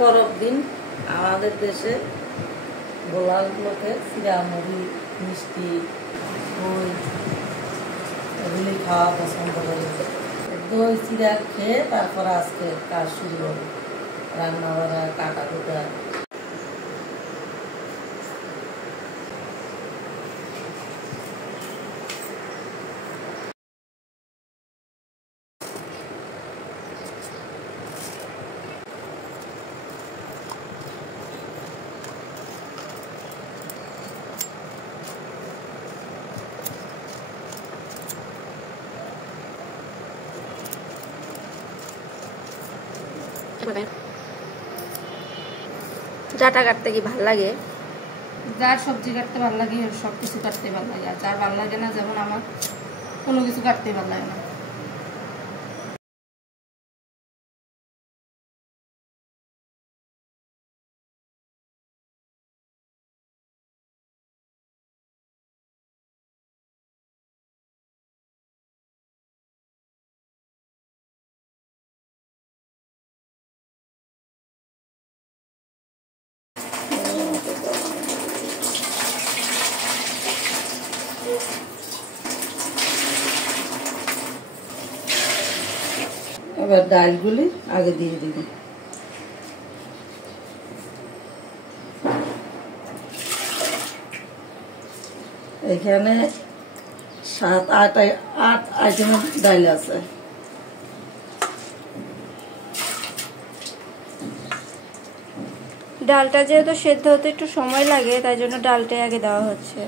পরব দিন আমাদের দেশে গোলাল লোকে চিরা মুড়ি মিষ্টি দই এগুলি খাওয়া পছন্দ করে। দই চিরা খেয়ে তারপর আজকে কাজ শুরু হবে, রান্না বান্না কাটা কুটা। ডাটা কাটতে কি ভাল লাগে? যার সবজি কাটতে ভালো লাগে সব কিছু কাটতে ভালো লাগে, আর যার ভালো লাগে না, যেমন আমার কোনো কিছু কাটতে ভালো লাগে না। এবার ডালগুলি আগে দিয়ে দিব। এখানে 7-8 আইটেমের ডাল আছে। ডালটা যেহেতু সেদ্ধ হতে একটু সময় লাগে, তাই জন্য ডালটাই আগে দেওয়া হচ্ছে।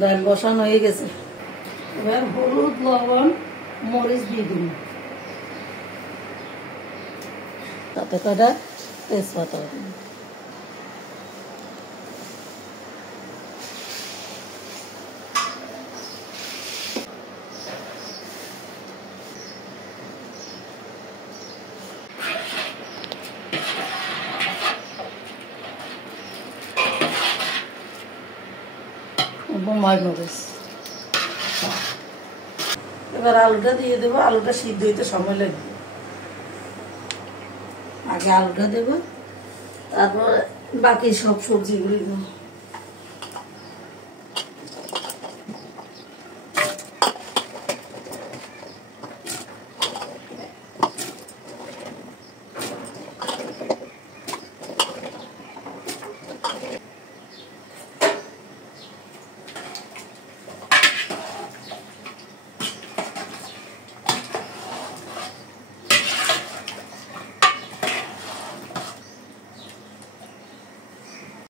ডাল বসানো হয়ে গেছে, এবার হলুদ লবণ মরিচ দিয়ে দিব, তাতে কটা তেজপাতা দিব। মরিচ, এবার আলুটা দিয়ে দেবো। আলুটা সিদ্ধ হইতে সময় লাগবে, আগে আলুটা দেবো, তারপর বাকি সব সবজিগুলি দেবো।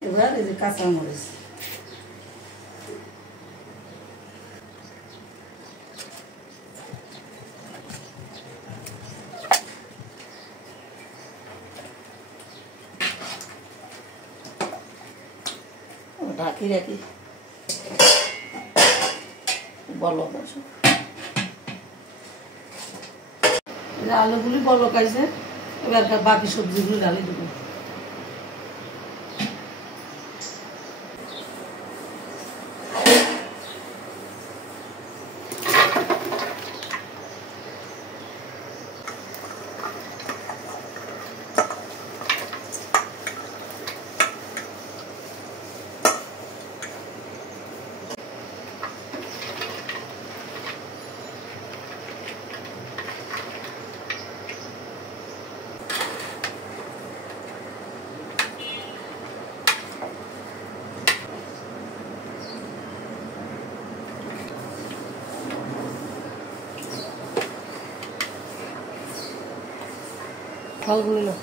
এবার এই যে কাঁচামরিচ, ঢাকি রাখি বলক আসে। আলুগুলি বলক আইছে, এবার বাকি সবজিগুলি ঢালি দেবো। ফলগুলো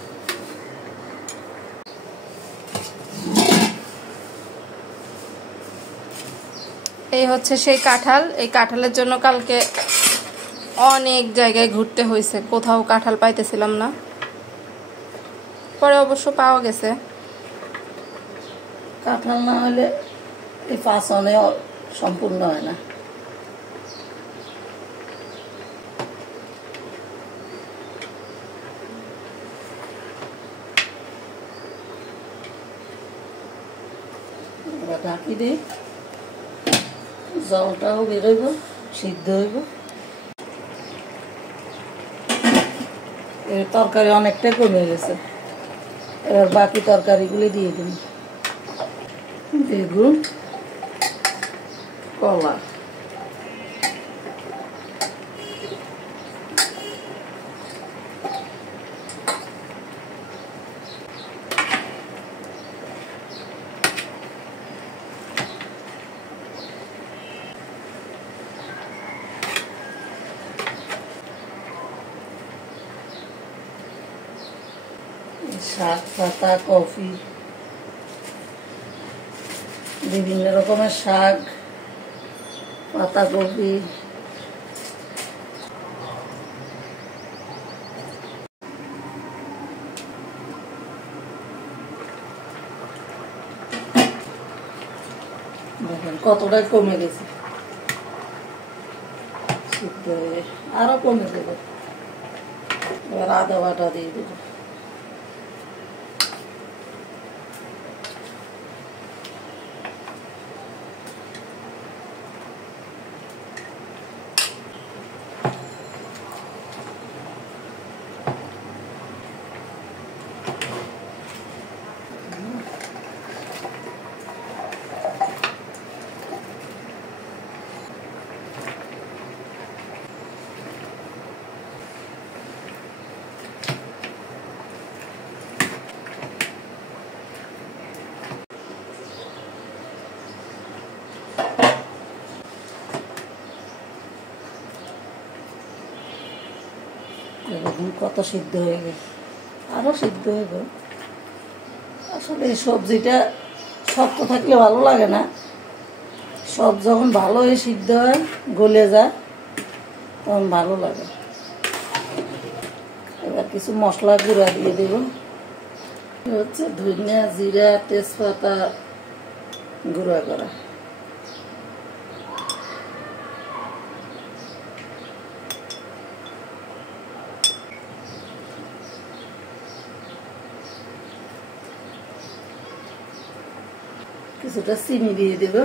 এই হচ্ছে সেই কাঁঠাল। এই কাঁঠালের জন্য কালকে অনেক জায়গায় ঘুরতে হয়েছে, কোথাও কাঁঠাল পাইতেছিলাম না, পরে অবশ্য পাওয়া গেছে। কাঁঠাল না হলে এই পাচনে সম্পূর্ণ হয় না। ঢাকি দিই, জলটাও বেরোইব, সিদ্ধ হইব। এর তরকারি অনেকটাই কমে গেছে। এবার বাকি তরকারিগুলি দিয়ে দিন। বেগুন, কলা, শাক পাতা, কফি, বিভিন্ন রকমের শাক, পাতাকপি, দেখেন কতটাই কমে গেছে, সিদ্ধ হয়ে আরো কমে দেবে। এবার আদা বাটা দিয়ে দেবো। দেখুন কত সিদ্ধ হয়ে গেছে, আরো সিদ্ধ হয়ে গেল। আসলে এই সবজিটা শক্ত থাকলে ভালো লাগে না, সব যখন ভালো হয়ে সিদ্ধ হয় গলে যায় তখন ভালো লাগে। এবার কিছু মশলা গুঁড়া দিয়ে দেব, হচ্ছে ধনিয়া, জিরা, তেজপাতা গুঁড়া করা, কিছুটা চিনি দিয়ে দেব,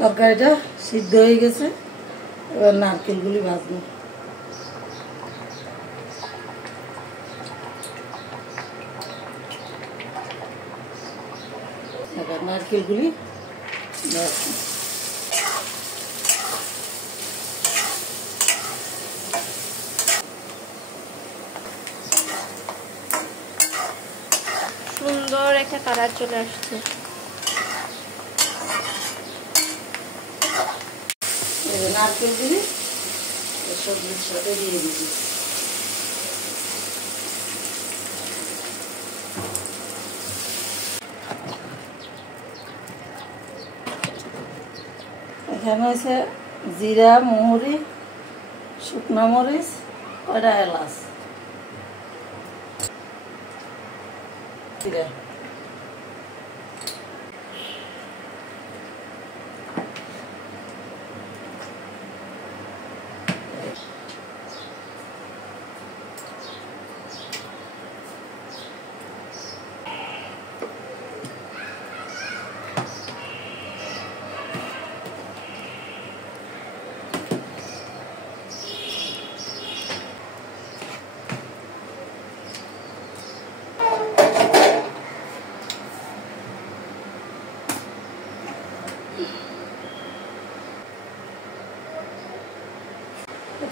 তরকারিটা সিদ্ধ হয়ে গেছে। এবার নারকেলগুলি ভাজবো। এবার নারকেলগুলি ভাজবো। সুন্দর একটা কালার চলে আসছে। নারকেলগুলি সবজির সাথে দিয়ে দিচ্ছি। এখানে হচ্ছে জিরা, মৌরি, শুকনো মরিচ, কয়টা এলাচ, জিরা,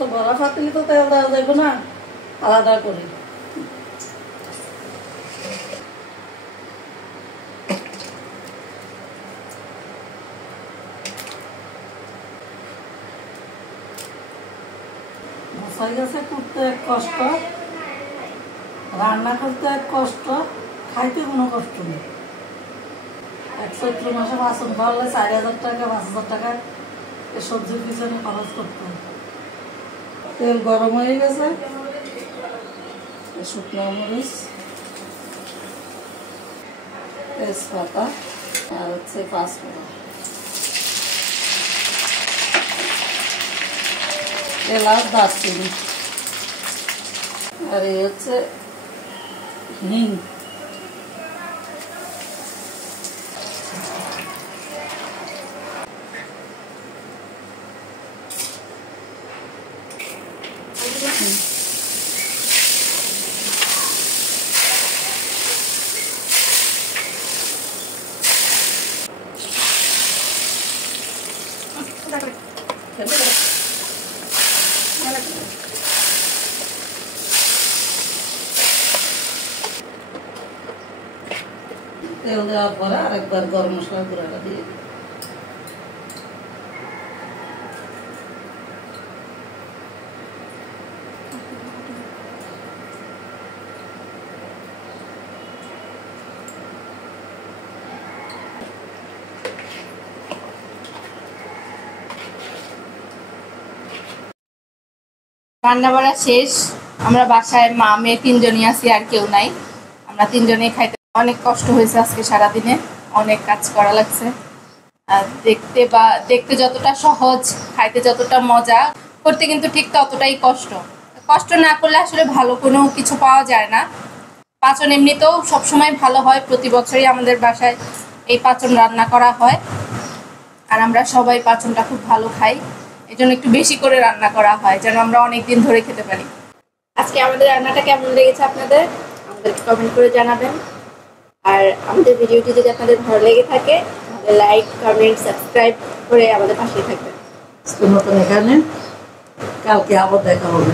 তো বড়া পাতলি তো তেল দেওয়া যাবে না, আলাদা করে। মশাই গাছে করতে এক কষ্ট, রান্না করতে এক কষ্ট, খাইতে কোনো কষ্ট নেই। 1 মাসে বাসন খাওয়ালে 4000 টাকা 5000 টাকা এই সবজির পিছনে খরচ করতে হয়। তেল গরম হয়ে গেছে, শুকনো মরিচ, তেজপাতা, আর হচ্ছে পাঁচফোড়ন, এলাচ, দারচিনি, আর এই হচ্ছে হিং। তেল দেওয়ার পরে আরেকবার গরম মশলার গুঁড়াটা দিয়ে রান্না বাড়া শেষ। আমরা বাসায় মা মেয়ে তিনজনই আছি, আর কেউ নাই। আমরা তিনজনেই খাইতে অনেক কষ্ট হয়েছে আজকে সারাদিনে, অনেক কাজ করা লাগছে। আর দেখতে যতটা সহজ, খাইতে যতটা মজা, করতে কিন্তু ঠিক ততটাই কষ্ট। কষ্ট না করলে আসলে ভালো কোনো কিছু পাওয়া যায় না। পাচন এমনিতেও সবসময় ভালো হয়, প্রতি বছরই আমাদের বাসায় এই পাচন রান্না করা হয়। আর আমরা সবাই পাচনটা খুব ভালো খাই, এই জন্য একটু বেশি করে রান্না করা হয় যেন আমরা অনেক দিন ধরে খেতে পারি। আজকে আমাদের রান্নাটা কেমন লেগেছে আপনাদের আমাদেরকে কমেন্ট করে জানাবেন। আর আমাদের ভিডিওটি যদি আপনাদের ভালো লেগে থাকে তাহলে লাইক, কমেন্ট, সাবস্ক্রাইব করে আমাদের পাশেই থাকবেন। নতুন এখানে কালকে আবার দেখা হবে।